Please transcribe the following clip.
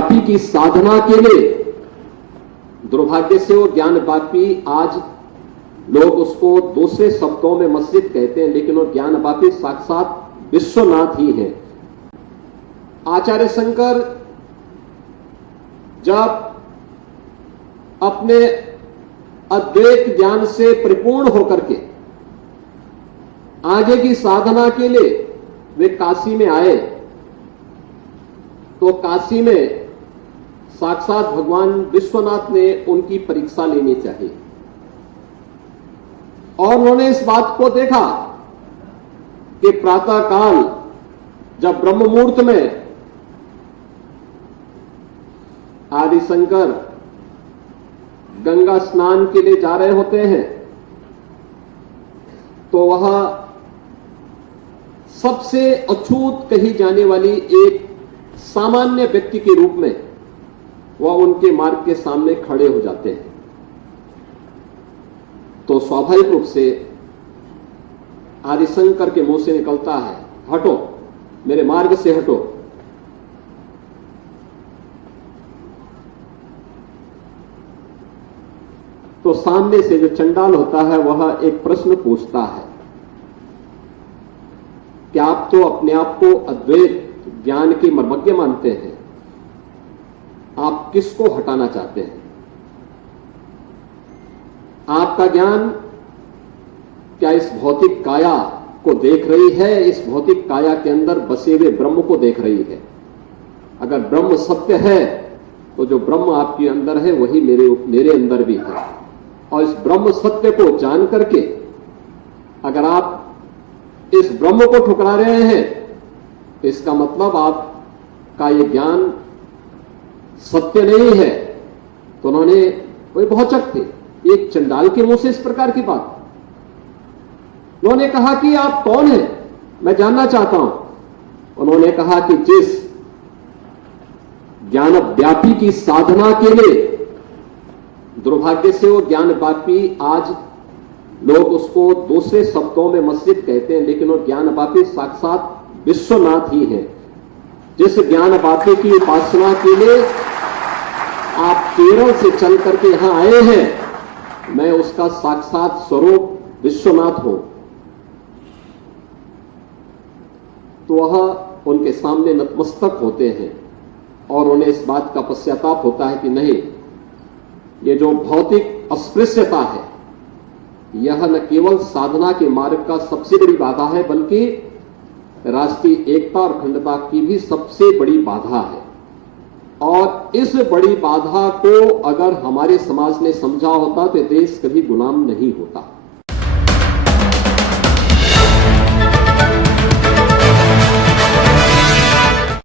व्यापी की साधना के लिए, दुर्भाग्य से वो ज्ञान व्यापी आज लोग उसको दूसरे शब्दों में मस्जिद कहते हैं, लेकिन वो ज्ञान व्यापी साक्षात विश्वनाथ ही है। आचार्य शंकर जब अपने अद्वैत ज्ञान से परिपूर्ण होकर के आगे की साधना के लिए वे काशी में आए, तो काशी में साक्षात भगवान विश्वनाथ ने उनकी परीक्षा लेनी चाहिए और उन्होंने इस बात को देखा कि प्रातः काल जब ब्रह्म मुहूर्त में आदि शंकर गंगा स्नान के लिए जा रहे होते हैं, तो वह सबसे अछूत कही जाने वाली एक सामान्य व्यक्ति के रूप में वह उनके मार्ग के सामने खड़े हो जाते हैं। तो स्वाभाविक रूप से आदिशंकर के मुंह से निकलता है, हटो, मेरे मार्ग से हटो। तो सामने से जो चंडाल होता है वह एक प्रश्न पूछता है कि आप तो अपने आप को अद्वैत ज्ञान के मर्मज्ञ मानते हैं, आप किसको हटाना चाहते हैं? आपका ज्ञान क्या इस भौतिक काया को देख रही है, इस भौतिक काया के अंदर बसे हुए ब्रह्म को देख रही है? अगर ब्रह्म सत्य है तो जो ब्रह्म आपके अंदर है वही मेरे अंदर भी है, और इस ब्रह्म सत्य को जान करके अगर आप इस ब्रह्म को ठुकरा रहे हैं, इसका मतलब आपका ये ज्ञान सत्य नहीं है। तो उन्होंने, वही भौचक थे, एक चंडाल के मुंह से इस प्रकार की बात। उन्होंने कहा कि आप कौन हैं, मैं जानना चाहता हूं। उन्होंने कहा कि जिस ज्ञान व्यापी की साधना के लिए, दुर्भाग्य से वो ज्ञान व्यापी आज लोग उसको दूसरे शब्दों में मस्जिद कहते हैं, लेकिन वो ज्ञान व्यापी साक्षात विश्वनाथ ही है। जिस ज्ञान व्यापी की उपासना के लिए आप केरल से चल करके यहां आए हैं, मैं उसका साक्षात स्वरूप विश्वनाथ हूं। तो वह उनके सामने नतमस्तक होते हैं और उन्हें इस बात का पश्चाताप होता है कि नहीं, ये जो भौतिक अस्पृश्यता है यह न केवल साधना के मार्ग का सबसे बड़ी बाधा है, बल्कि राष्ट्रीय एकता और अखंडता की भी सबसे बड़ी बाधा है। और इस बड़ी बाधा को अगर हमारे समाज ने समझा होता तो देश कभी गुलाम नहीं होता।